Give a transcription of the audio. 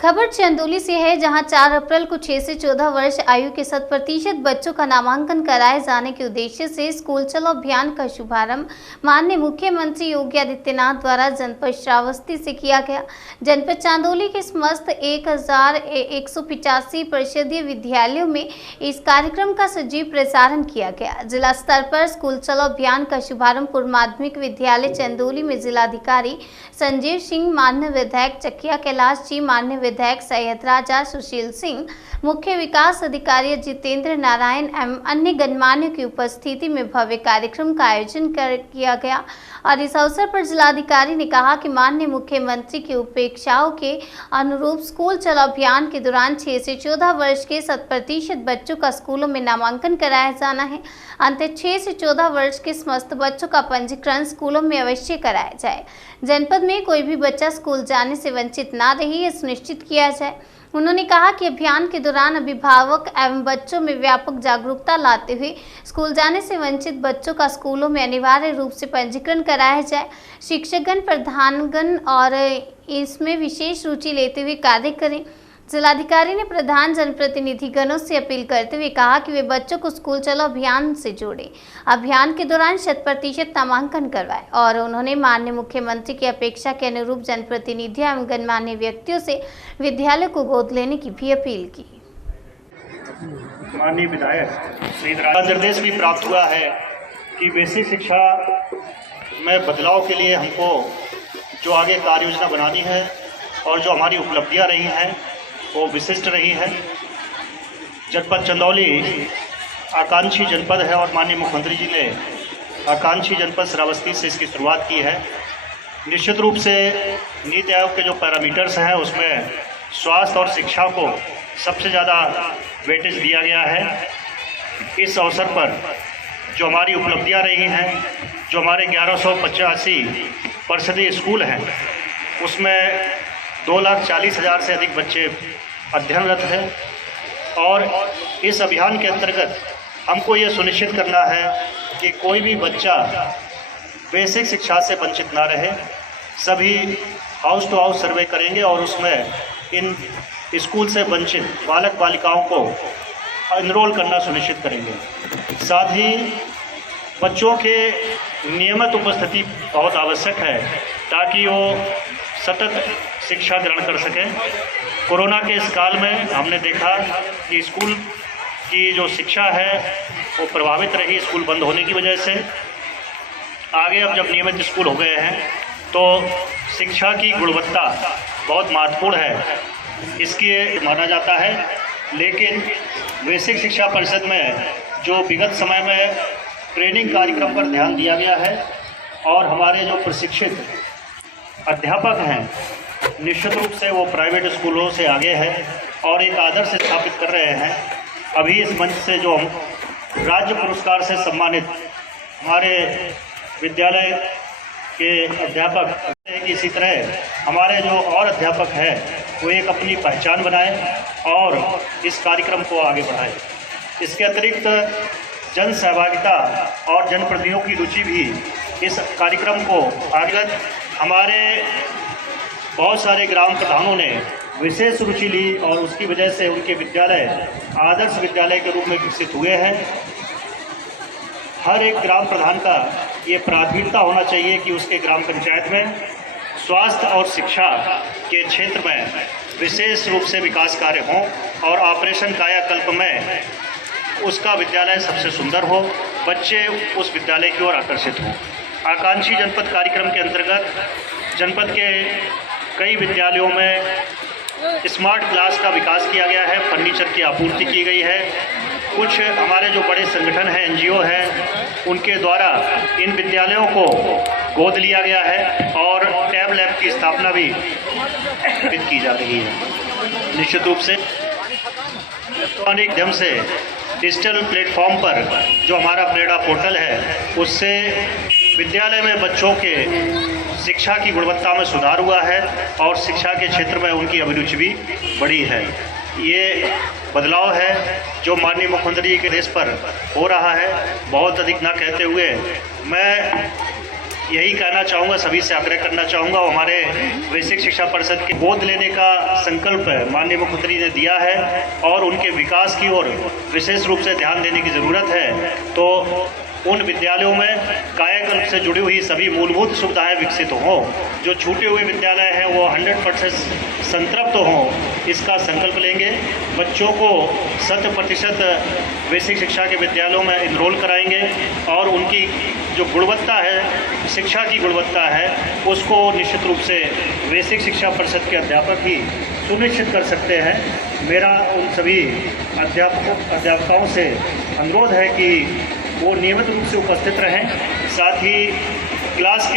खबर चंदौली से है, जहां 4 अप्रैल को 6 से 14 वर्ष आयु के 100% बच्चों का नामांकन कराए जाने के उद्देश्य से स्कूल चलो अभियान का शुभारंभ माननीय मुख्यमंत्री योगी आदित्यनाथ द्वारा जनपद श्रावस्ती से किया गया। जनपद चंदौली के समस्त 1185 परिषदीय विद्यालयों में इस कार्यक्रम का सजीव प्रसारण किया गया। जिला स्तर पर स्कूल चलो अभियान का शुभारंभ पूर्व माध्यमिक विद्यालय चंदौली में जिलाधिकारी संजीव सिंह, माननीय विधायक चकिया कैलाश जी, माननीय विधायक सैयद राजा सुशील सिंह, मुख्य विकास अधिकारी जितेंद्र नारायण एवं अन्य गणमान्यों की उपस्थिति में भव्य कार्यक्रम का आयोजन किया गया। और इस अवसर पर जिलाधिकारी ने कहा कि माननीय मुख्यमंत्री की अपेक्षाओं के अनुरूप स्कूल चलो अभियान के दौरान 6 से 14 वर्ष के 100% बच्चों का स्कूलों में नामांकन कराया जाना है। अंत 6 से 14 वर्ष के समस्त बच्चों का पंजीकरण स्कूलों में अवश्य कराया जाए। जनपद में कोई भी बच्चा स्कूल जाने से वंचित ना रहे, यह सुनिश्चित किया जाए। उन्होंने कहा कि अभियान के दौरान अभिभावक एवं बच्चों में व्यापक जागरूकता लाते हुए स्कूल जाने से वंचित बच्चों का स्कूलों में अनिवार्य रूप से पंजीकरण कराया जाए। शिक्षकगण, प्रधानगण और इसमें विशेष रुचि लेते हुए कार्य करें। जिलाधिकारी ने प्रधान जनप्रतिनिधिगणों से अपील करते हुए कहा कि वे बच्चों को स्कूल चलो अभियान से जोड़ें, अभियान के दौरान 100% नामांकन करवाएं। और उन्होंने माननीय मुख्यमंत्री की अपेक्षा के अनुरूप जनप्रतिनिधियों एवं गणमान्य व्यक्तियों से विद्यालय को गोद लेने की भी अपील की। माननीय विधायक का निर्देश भी प्राप्त हुआ है कि बेसिक शिक्षा में बदलाव के लिए हमको जो आगे कार्य योजना बनानी है और जो हमारी उपलब्धियां रही हैं वो विशिष्ट रही है। जनपद चंदौली आकांक्षी जनपद है और माननीय मुख्यमंत्री जी ने आकांक्षी जनपद श्रावस्ती से इसकी शुरुआत की है। निश्चित रूप से नीति आयोग के जो पैरामीटर्स हैं उसमें स्वास्थ्य और शिक्षा को सबसे ज़्यादा वेटेज दिया गया है। इस अवसर पर जो हमारी उपलब्धियां रही हैं, जो हमारे 1185 परिषदीय स्कूल हैं, उसमें 2,40,000 से अधिक बच्चे अध्ययनरत हैं। और इस अभियान के अंतर्गत हमको ये सुनिश्चित करना है कि कोई भी बच्चा बेसिक शिक्षा से वंचित ना रहे। सभी हाउस टू हाउस सर्वे करेंगे और उसमें इन स्कूल से वंचित बालक बालिकाओं को एनरोल करना सुनिश्चित करेंगे। साथ ही बच्चों के नियमित उपस्थिति बहुत आवश्यक है ताकि वो सतत शिक्षा ग्रहण कर सकें। कोरोना के इस काल में हमने देखा कि स्कूल की जो शिक्षा है वो प्रभावित रही स्कूल बंद होने की वजह से। आगे अब जब नियमित स्कूल हो गए हैं तो शिक्षा की गुणवत्ता बहुत महत्वपूर्ण है, इसकी माना जाता है। लेकिन बेसिक शिक्षा परिषद में जो विगत समय में ट्रेनिंग कार्यक्रम पर ध्यान दिया गया है और हमारे जो प्रशिक्षित अध्यापक हैं निश्चित रूप से वो प्राइवेट स्कूलों से आगे हैं और एक आदर्श स्थापित कर रहे हैं। अभी इस मंच से जो हम राज्य पुरस्कार से सम्मानित हमारे विद्यालय के अध्यापक, इसी तरह हमारे जो और अध्यापक हैं वो एक अपनी पहचान बनाएं और इस कार्यक्रम को आगे बढ़ाएं। इसके अतिरिक्त जन सहभागिता और जनप्रतिनिधियों की रुचि भी इस कार्यक्रम को आगे। हमारे बहुत सारे ग्राम प्रधानों ने विशेष रुचि ली और उसकी वजह से उनके विद्यालय आदर्श विद्यालय के रूप में विकसित हुए हैं। हर एक ग्राम प्रधान का ये प्राथमिकता होना चाहिए कि उसके ग्राम पंचायत में स्वास्थ्य और शिक्षा के क्षेत्र में विशेष रूप से विकास कार्य हों और ऑपरेशन कायाकल्प में उसका विद्यालय सबसे सुंदर हो, बच्चे उस विद्यालय की ओर आकर्षित हों। आकांक्षी जनपद कार्यक्रम के अंतर्गत जनपद के कई विद्यालयों में स्मार्ट क्लास का विकास किया गया है, फर्नीचर की आपूर्ति की गई है। कुछ हमारे जो बड़े संगठन हैं, NGO हैं, उनके द्वारा इन विद्यालयों को गोद लिया गया है और टैब लैब की स्थापना भी की जा रही है। निश्चित रूप से इलेक्ट्रॉनिक माध्यम से डिजिटल प्लेटफॉर्म पर जो हमारा प्रेरणा पोर्टल है उससे विद्यालय में बच्चों के शिक्षा की गुणवत्ता में सुधार हुआ है और शिक्षा के क्षेत्र में उनकी अभिरुचि भी बढ़ी है। ये बदलाव है जो माननीय मुख्यमंत्री के देश पर हो रहा है। बहुत अधिक ना कहते हुए मैं यही कहना चाहूँगा, सभी से आग्रह करना चाहूँगा, हमारे बेसिक शिक्षा परिषद के गोद लेने का संकल्प माननीय मुख्यमंत्री ने दिया है और उनके विकास की ओर विशेष रूप से ध्यान देने की ज़रूरत है। तो उन विद्यालयों में कायाकल्प से जुड़ी हुई सभी मूलभूत सुविधाएं विकसित हों, जो छूटे हुए विद्यालय हैं वो 100% संतृप्त हों, इसका संकल्प लेंगे। बच्चों को 100% बेसिक शिक्षा के विद्यालयों में इनरोल कराएंगे और उनकी जो गुणवत्ता है, शिक्षा की गुणवत्ता है, उसको निश्चित रूप से बेसिक शिक्षा परिषद के अध्यापक ही सुनिश्चित कर सकते हैं। मेरा उन सभी अध्यापकों से अनुरोध है कि वो नियमित रूप से उपस्थित रहें, साथ ही क्लास के